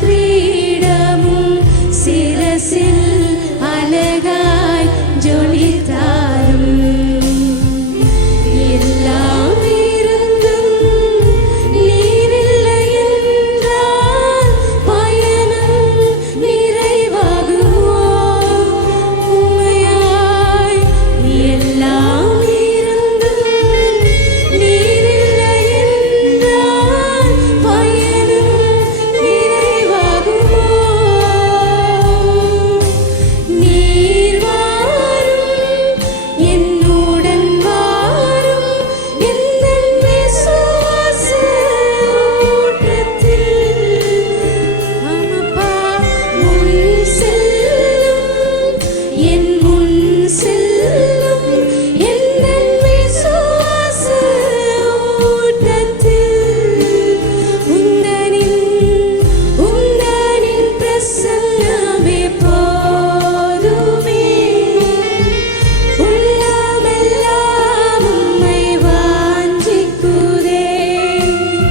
കിരീടമും ശിരസിൽ എൻ മുൻ